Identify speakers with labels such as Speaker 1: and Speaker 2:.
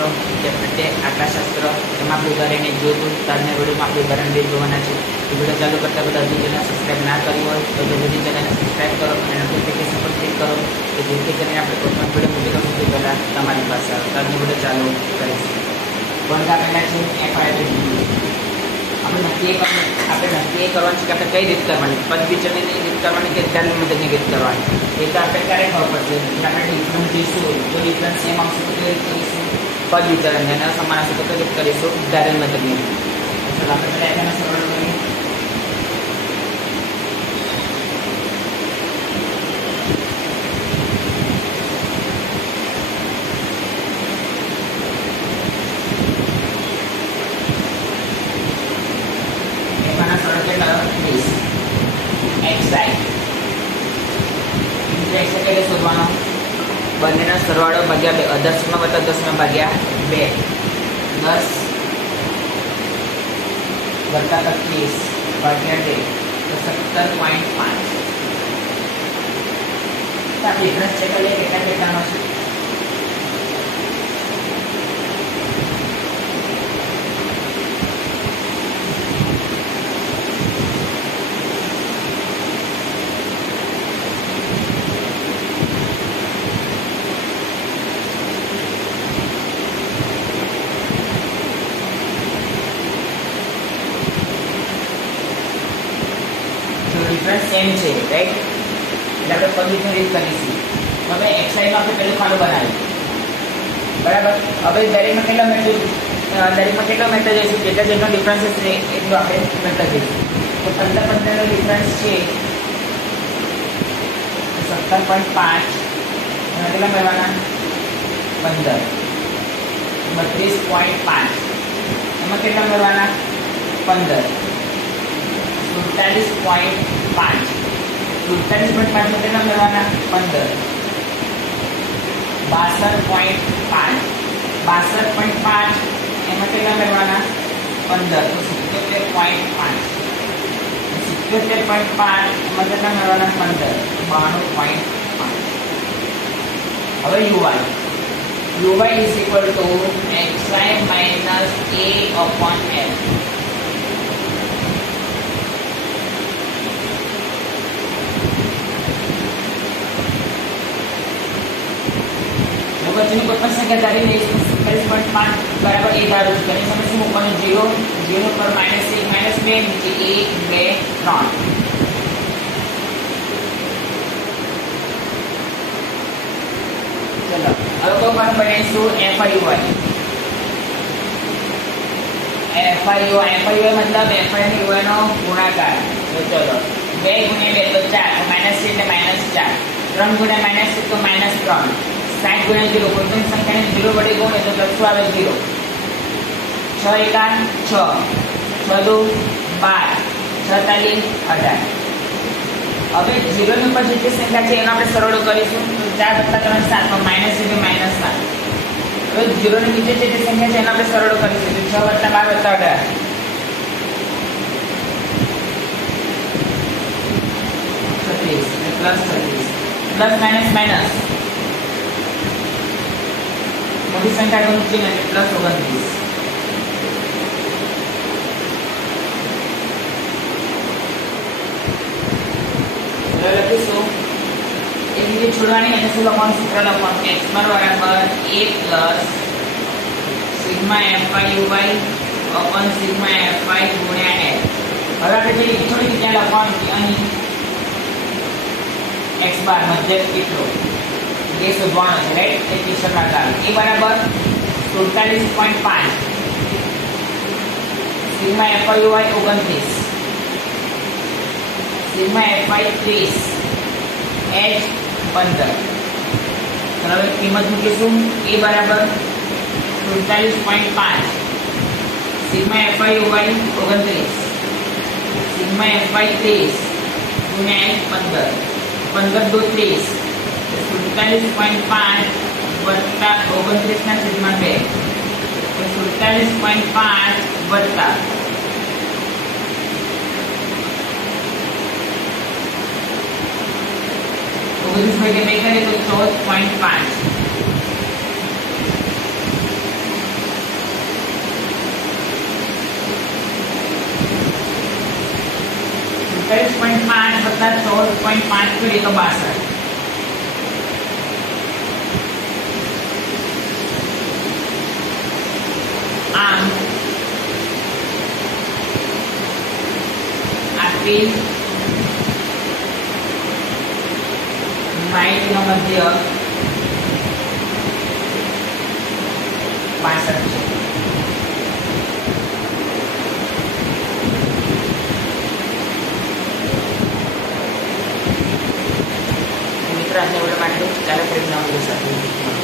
Speaker 1: મિત્રો ચેપ્ટર છે આંકડાશાસ્ત્ર એમાં આપણે ઉદાહરણ જોયું તાજના વિડીયોમાં આપણે ઉદાહરણ બે જોવાના છે. એ વીડિયો ચાલુ કરતાં બધા હજી ચેનલ સબસ્ક્રાઈબ ના કરી હોય, તો જલ્દી ચેનલને સબસ્ક્રાઈબ કરો અને નોટિફિકેશન પર ક્લિક કરો, કે જેથી કરીને આપણે કોઈ પણ વીડિયો મૂકી દઉં તે પહેલાં તમારી પાસે આવે. તાજનો વીડિયો ચાલુ કરીશું. વનકા પહેલાં છે એફઆઈઆર આપણે નક્કી એ આપણે નક્કી કરવાનું છે કે આપણે કઈ રીત કરવાની? પદ વિચરણની રીત કરવાની કે ચાલ મુદતની રીત કરવાની? એ તો આપણે ક્યારે ખબર પડશે? આપણે ડિફરન્સ જોઈશું, જો ડિફરન્સ સેમ આવશે તો કેવી રીત પદ વિચરણ અને સમાન રીત કરીશું. ધારેલ મદદની રીત ચાલો આપણે પહેલાં એના સરળ કરીએ એમાંના સરળ કેટલા વીસ એક્સ આઈ એક્સ એટલે શોધવાનો બંનેનો સરવાળો ભાગ્યા બે. દસમાં વત્તા દસમાં ભાગ્યા બે. દસ વત્તા પચીસ ભાગ્યા બે. તો સત્તર પોઈન્ટ પાંચ. તો આ ડિફરન્સ ચેક કરીએ કેટલા કેટલાનો છે તો ડિફરન્સ સેમ છે રાઈટ એટલે આપણે પગની રીત કરીશું. હવે એક્સાઇઝમાં આપણે પેલું ખાનું બનાવ્યું. બરાબર? હવે દરેકમાં કેટલા મેટર દરેકમાં કેટલો મેટર જઈશું જેટલા જેટલો ડિફરન્સ છે, એટલું આપણે મેટર જઈશું. તો પંદર પંદરનો ડિફરન્સ છે સત્તર પોઈન્ટ પાંચ. અને કેટલા મેળવાના? પંદર. બત્રીસ પોઈન્ટ પાંચ. એમાં કેટલા મેળવાના? પંદર. સુડતાલીસ પોઈન્ટ પાંચ સુડતાલીસ પોઈન્ટ પાંચમાં કેટલા મેળવવાના પંદર બાસઠ પોઈન્ટ પાંચ બાસઠ પોઈન્ટ પાંચ એમાં કેટલા મેળવવાના પંદર તો સિત્તોતેર પોઈન્ટ પાંચ સિત્તોતેર પોઈન્ટ પાંચ એમાં કેટલા મેળવવાના પંદર બાણું પોઈન્ટ પાંચ હવે u y u y is equal to x y minus a upon l વચ્ચેની કોઈ પણ સંખ્યા ધારી લઈશું સત્તાવીસ પોઈન્ટ પાંચ બરાબર એ ધારું છું. તેની સામે શું મૂકવાનું? જીરો જીરો પર માઇનસ એક માઇનસ બે, નીચે એક, બે, ત્રણ. ચલો, હવે કોઈ પણ બનાવીશું f i y f i y મતલબ એફ આઈ નો ગુણાકાર. તો ચલો, બે ગુણ્યા બે તો ચાર માઇનસ એટલે માઇનસ ચાર. ત્રણ ગુણ્યા માઇનસ તો માઇનસ ત્રણ. સાઠ ગુણ્યા જીરો કોઈ પણ સંખ્યાને જીરો વડે ગુણે તો પ્લસ આવે? જીરો. છ એકાન છ. છ દુ બાર. છતાલીસ અઢાર. હવે ઝીરોની ઉપર જેટલી સંખ્યા છે એનો આપણે સરળો કરીશું. તો ચાર વત્તા ત્રણ સાતમાં માઇનસ એટલે માઇનસ સાત. હવે ઝીરોની નીચે જેટલી સંખ્યા છે એનો આપણે સરળો કરીશું. તો છ વત્તા બાર વત્તા અઢાર. છત્રીસ. પ્લસ છત્રીસ. પ્લસ માઇનસ માઇનસ મોટી સંખ્યા તો ઊંચી ને પ્લસ ઓગણત્રીસ લખીશું એ રીતે છોડવાની અને શું લખવાનું? સૂત્ર લખવાનું? એક્સ બાર બરાબર a plus sigma f y u y upon sigma f y ગુણ્યા એલ હવે આપણે જે થોડી ત્યાં લખવાનું છે અહીં એક્સ બાર મધ્યક કેટલો? એ શોધવાનો છે રાઈટ એ પિક્ચરમાં ચાલે એ બરાબર સુડતાલીસ પોઈન્ટ પાંચ સિગ્મા એફ વાય હોય ઓગણત્રીસ સિગ્મા એફ વાય ત્રીસ એચ પંદર તો હવે કિંમત મૂકીશું એ બરાબર સુડતાલીસ પોઈન્ટ પાંચ સિગ્મા એફ વાય હોય ઓગણત્રીસ સિગ્મા એફ વાય ત્રીસ ગુણ્યા એચ પંદર પંદર દો ત્રીસ સુડતાલીસ પોઈન્ટ પાંચ વત્તા ઓગણત્રીસના છેદમાં બે. તો સુડતાલીસ પોઈન્ટ પાંચ વત્તા. ઓગણીસ ભાગે બે કરીએ તો ચૌદ પોઈન્ટ પાંચ. ત્રીસ પોઈન્ટ પાંચ વત્તા ચૌદ પોઈન્ટ પાંચ કરીએ તો બાસઠ. આપેલ માહિતીનો મધ્ય. બાસઠ છે મિત્ર આજના વીડિયો માટે ચાલો ફરી નવા વીડિયો સાથે.